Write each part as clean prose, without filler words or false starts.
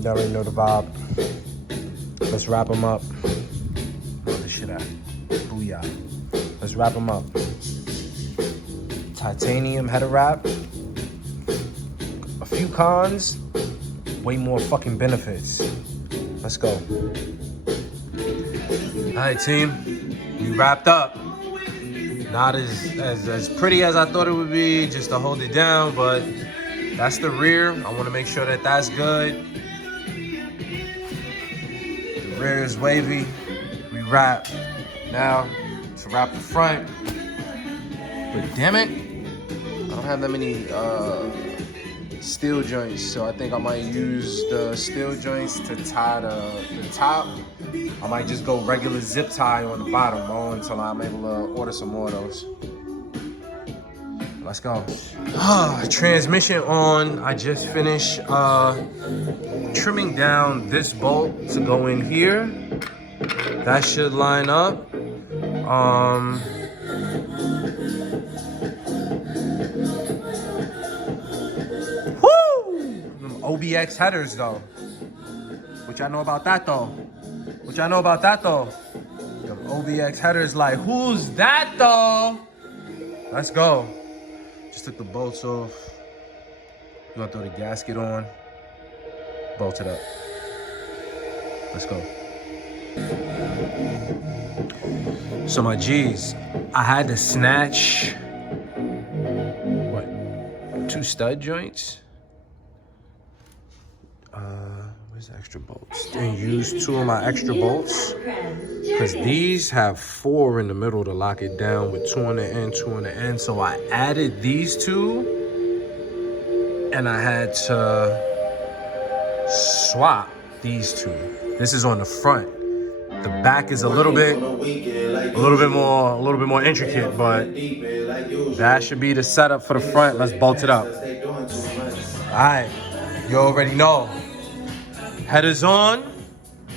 You already know the vibe. Let's wrap them up. Where this shit at? Booyah. Let's wrap them up. Titanium header wrap. A few cons, way more fucking benefits. Let's go. Alright, team. We wrapped up. Not as pretty as I thought it would be, just to hold it down, but that's the rear. I want to make sure that that's good. The rear is wavy. We wrap. Now, to wrap the front. But damn it, I don't have that many steel joints, so I think I might use the steel joints to tie the top. I might just go regular zip tie on the bottom, bro, until I'm able to order some more of those. Let's go. Transmission on. I just finished trimming down this bolt to go in here. That should line up. OBX headers though. What y'all know about that though? What y'all know about that though? The OBX headers, like, who's that though? Let's go. Just took the bolts off. You gonna throw the gasket on. Bolt it up. Let's go. So my G's, I had to snatch, what, 2 stud joints? Where's the extra bolts? And use 2 of my extra bolts, because these have 4 in the middle to lock it down with 2 on the end, 2 on the end. So I added these 2, and I had to swap these 2. This is on the front. The back is a little bit more intricate, but that should be the setup for the front. Let's bolt it up. All right, you already know. Headers on,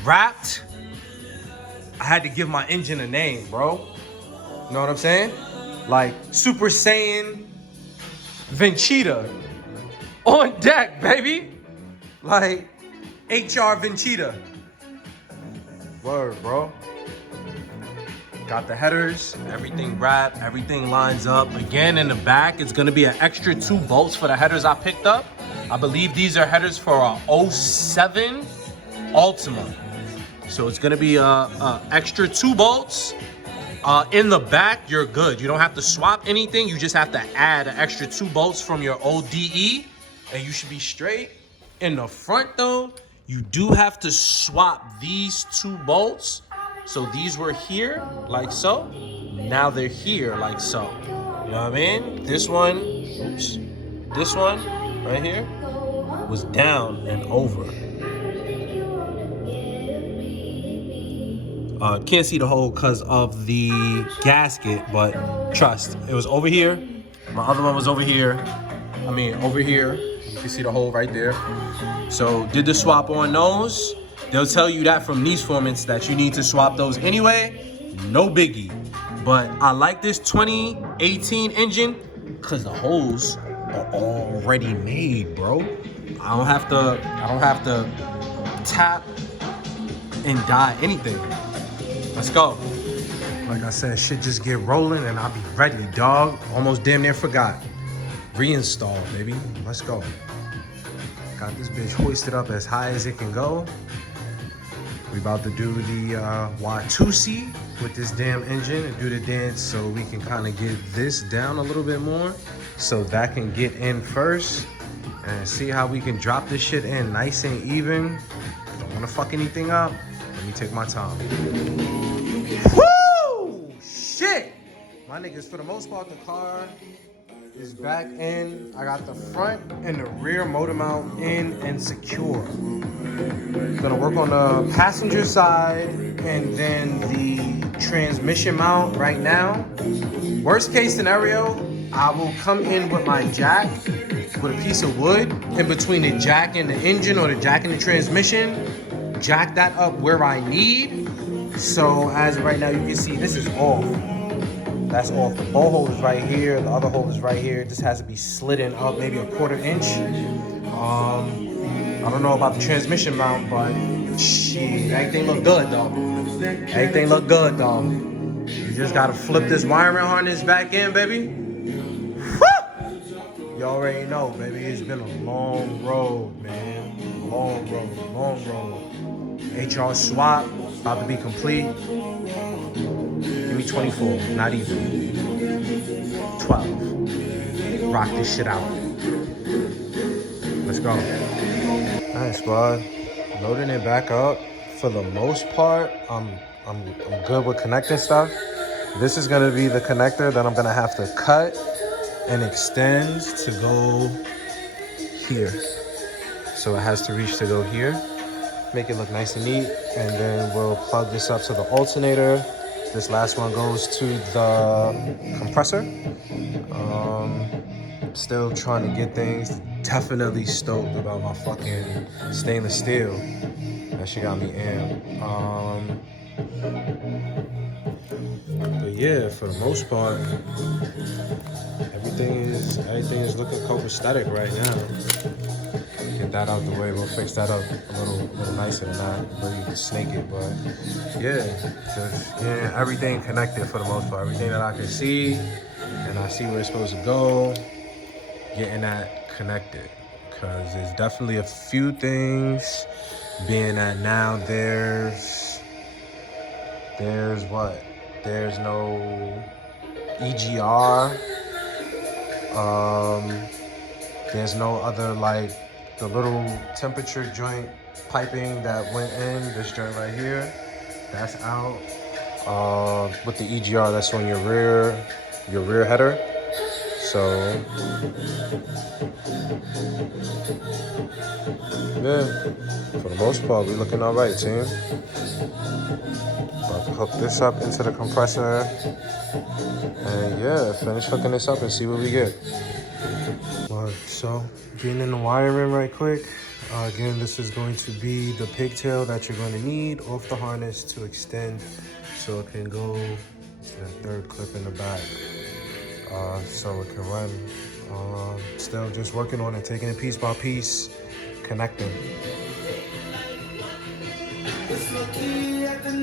wrapped. I had to give my engine a name, bro. You know what I'm saying? Like Super Saiyan Vegeta on deck, baby. Like HR Vegeta. Word, bro. Got the headers, everything wrapped, everything lines up. Again, in the back, it's gonna be an extra 2 bolts for the headers I picked up. I believe these are headers for a 07 Ultima. So it's gonna be a extra 2 bolts. In the back, you're good. You don't have to swap anything. You just have to add an extra 2 bolts from your ODE, and you should be straight. In the front though, you do have to swap these 2 bolts. So these were here, like so. Now they're here, like so. You know what I mean? This one, oops. This one, right here, was down and over. Can't see the hole because of the gasket, but trust, it was over here. My other one was over here. I mean, over here. You can see the hole right there. So did the swap on those. They'll tell you that from these formats that you need to swap those anyway. No biggie. But I like this 2018 engine because the holes are already made, bro. I don't have to tap and dye anything. Let's go. Like I said, shit just get rolling and I'll be ready, dog. Almost damn near forgot. Reinstall, baby. Let's go. Got this bitch hoisted up as high as it can go. We about to do the Watusi with this damn engine and do the dance so we can kind of get this down a little bit more so that can get in first and see how we can drop this shit in nice and even. Don't want to fuck anything up. Let me take my time. Woo! Shit! My niggas, for the most part, the car is back in. I got the front and the rear motor mount in and secure. Gonna work on the passenger side and then the transmission mount right now. Worst case scenario, I will come in with my jack with a piece of wood in between the jack and the engine or the jack and the transmission. Jack that up where I need. So as of right now, you can see this is off. That's off. The bowl hole is right here. The other hole is right here. This has to be slid in up maybe a 1/4 inch. I don't know about the transmission mount, but shit, everything look good though. Everything look good though. You just gotta flip this wiring harness back in, baby. Woo! You already know, baby. It's been a long road, man. Long road, long road. HR swap, about to be complete. Give me 24, not even. 12. Rock this shit out. Let's go. Alright, squad. Loading it back up. For the most part, I'm good with connecting stuff. This is gonna be the connector that I'm gonna have to cut and extend to go here. So it has to reach to go here. Make it look nice and neat. And then we'll plug this up to the alternator. This last one goes to the compressor. Still trying to get things. Definitely stoked about my fucking stainless steel. That shit got me amped. But yeah, for the most part, everything is looking copacetic right now. Get that out the way. We'll fix that up a little nicer than that. Really snake it, but yeah, just everything connected for the most part. Everything that I can see, and I see where it's supposed to go. Getting that connected, because there's definitely a few things. Being that now there's what? There's no EGR. There's no other, like, the little temperature joint piping that went in this joint right here. That's out. With the EGR, that's on your rear header. So yeah, for the most part, we're looking all right, team. About to hook this up into the compressor, and yeah, finish hooking this up and see what we get. Alright, so getting in the wiring right quick. Again, this is going to be the pigtail that you're going to need off the harness to extend, so it can go to that third clip in the back. So it can run. Still just working on it, taking it piece by piece, connecting.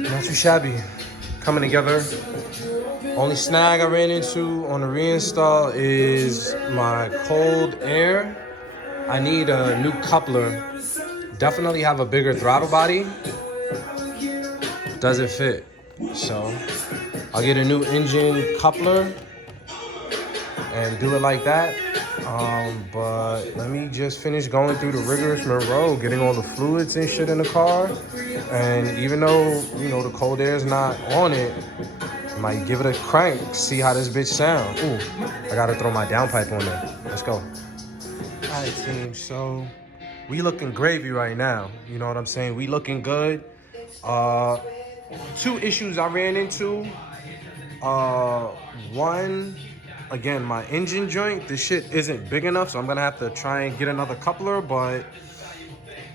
Not too shabby. Coming together. Only snag I ran into on the reinstall is my cold air. I need a new coupler. Definitely have a bigger throttle body. Doesn't fit. So I'll get a new engine coupler and do it like that. But let me just finish going through the rigorous Monroe, getting all the fluids and shit in the car. And even though, you know, the cold air is not on it, I might give it a crank, see how this bitch sound. Ooh, I gotta throw my downpipe on there. Let's go. All right, team, so we looking gravy right now. You know what I'm saying? We looking good. Two issues I ran into. One, again, my engine joint, this shit isn't big enough, so I'm gonna have to try and get another coupler, but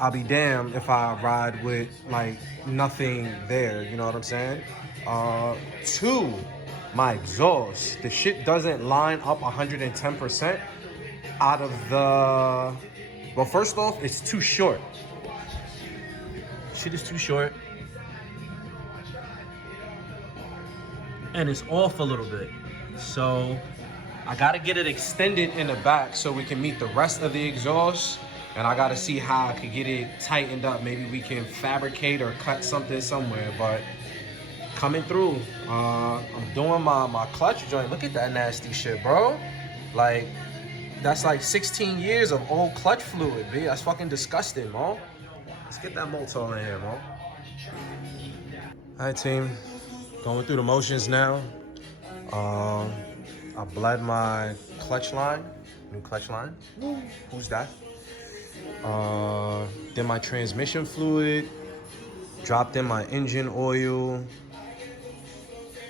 I'll be damned if I ride with, like, nothing there, you know what I'm saying? Two, my exhaust. The shit doesn't line up 110% out of the... Well, first off, it's too short. Shit is too short. And it's off a little bit. So I gotta get it extended in the back so we can meet the rest of the exhaust. And I gotta see how I could get it tightened up. Maybe we can fabricate or cut something somewhere, but coming through. I'm doing my clutch joint. Look at that nasty shit, bro. Like, that's like 16 years of old clutch fluid, B. That's fucking disgusting, mo. Let's get that Molto in here, mo. All right, team. Going through the motions now. I bled my clutch line. New clutch line. Who's that? Then my transmission fluid. Dropped in my engine oil.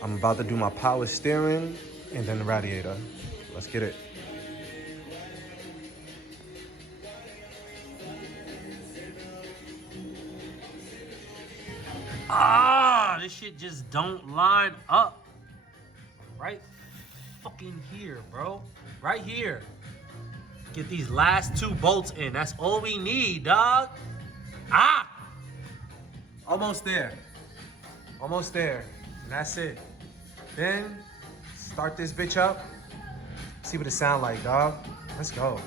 I'm about to do my power steering and then the radiator. Let's get it. Ah, this shit just don't line up. Right fucking here, bro. Right here. Get these last 2 bolts in. That's all we need, dog. Ah! Almost there. Almost there. And that's it. Then, start this bitch up. See what it sound like, dog. Let's go.